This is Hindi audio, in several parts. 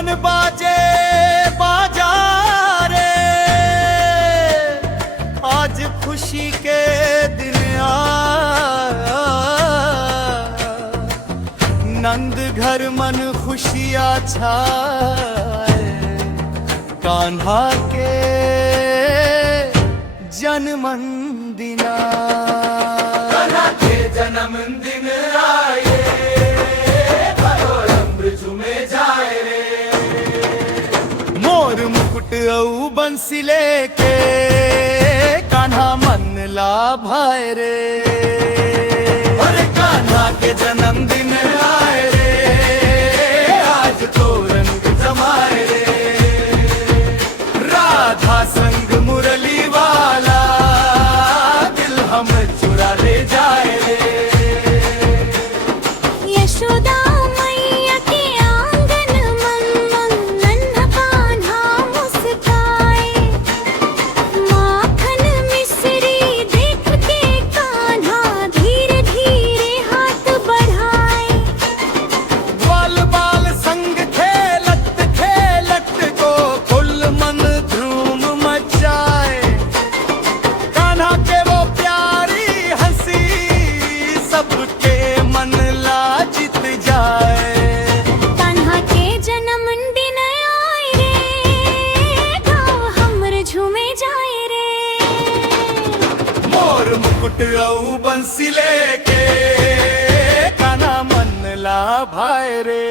मन बाजे बाजा रे, आज खुशी के दिन आया। नंद घर मन खुशियाँ छाए, कान्हा के जन्म दिना। कान्हा के जन्म दिन आए, भलो रंग झूमे जाए रे। मोर मुकुट औ बंसी लेके कान्हा मन ला भाए रे। अरे कान्हा के जन्म दिन आए रे, आज तो रंग जमाए रे। राधा संग मुरली वाला दिल हम चुरा ले जाए रे। यशोदा मैया के आंगन मन नन्हा कान्हा मुस्काए। माखन मिश्री देख के कान्हा धीरे धीरे हाथ बढ़ाए। बाल बाल संग खेलत खेलत को कुल मन धूम मचाए। कान्हा के वो प्यारी हंसी सबके मन ला जीत जाए। कान्हा के जन्म दिन आए रे, गाँव हमर झूमे जाए रे। मोर मुकुट औ बंसी लेके कान्हा मन ला भाए रे।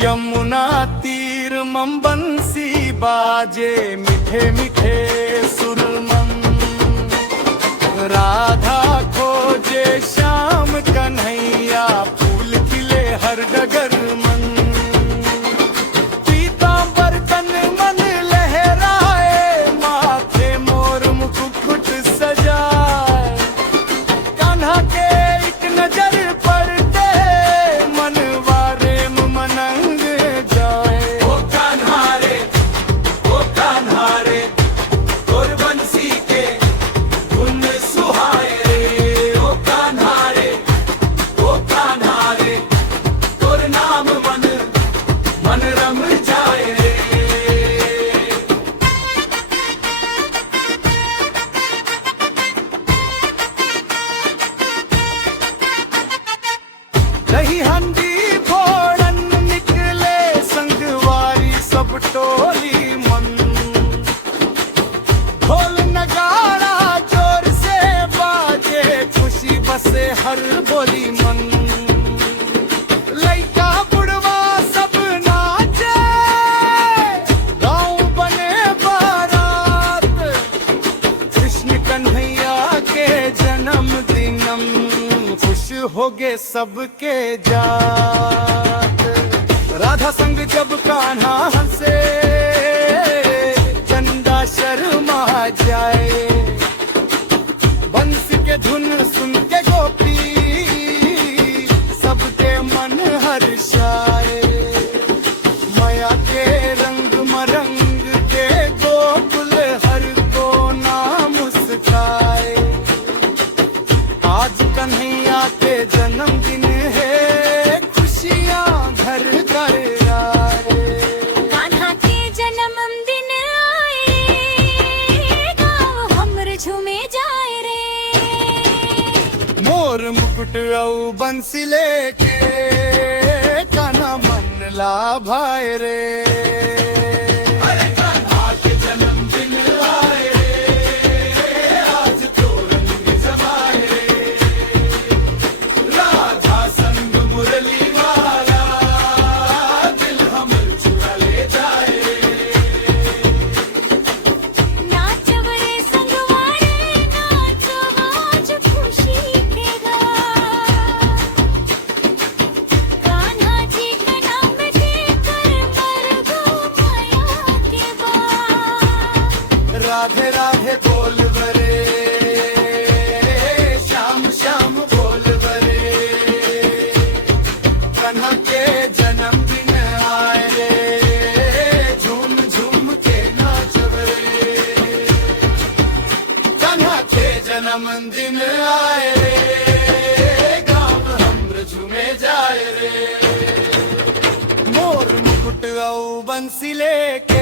यमुना तीर मम बंसी बाजे, मीठे मीठे सुरमन। राधा खोजे श्याम कन्हैया, फूल खिले हर डगर मन। पीतांबर तन मन लहराए, माथे मोर मुकुट सजाए। कान्हा के एक नजर पड़ते मन वारे मनंग जाए। ओ कान्हा रे, ओ कान्हा रे, तोर बंसी के धुन सुहाए रे। ओ कान्हा रे, ओ कान्हा रे, तोर नाम मन मन रम जाए रे। नहीं हंडी फोड़न निकले संगवारी सब टोली मन। ढोल नगाड़ा जोर से बाजे, खुशी बसे हर बोली मन। लइका बुढ़वा सब नाचे, गाँव बने बारात। कृष्ण कन्हैया के जन्म दिनम, खुश होगे सबके जात। राधा संग जब कान्हा हंसे, चंदा शर्मा जाए। बंसी के धुन सुन के गोपी सबके मन हर्षाए। माया के रंग मरंग के गोकुल हर कोना मुस्काए। आज कन्हैया के जन्मदिन है, खुशियाँ घर घर आए। कान्हा के जन्म दिन आए, गाँव हमर झूमे जाए रे। मोर मुकुट औ बंसी लेके कान्हा मन ला भाए रे। अरे कान्हा के जन्मदिन आए रे, आज तो रंग जमाए रे। राधा संग मुरली वाला दिल हम चुरा ले जाए। नाचव रे संगवारे, नाचव आज खुशी के गाँव। कान्हा जी का नाम लेकर मर गो माया बंसी लेके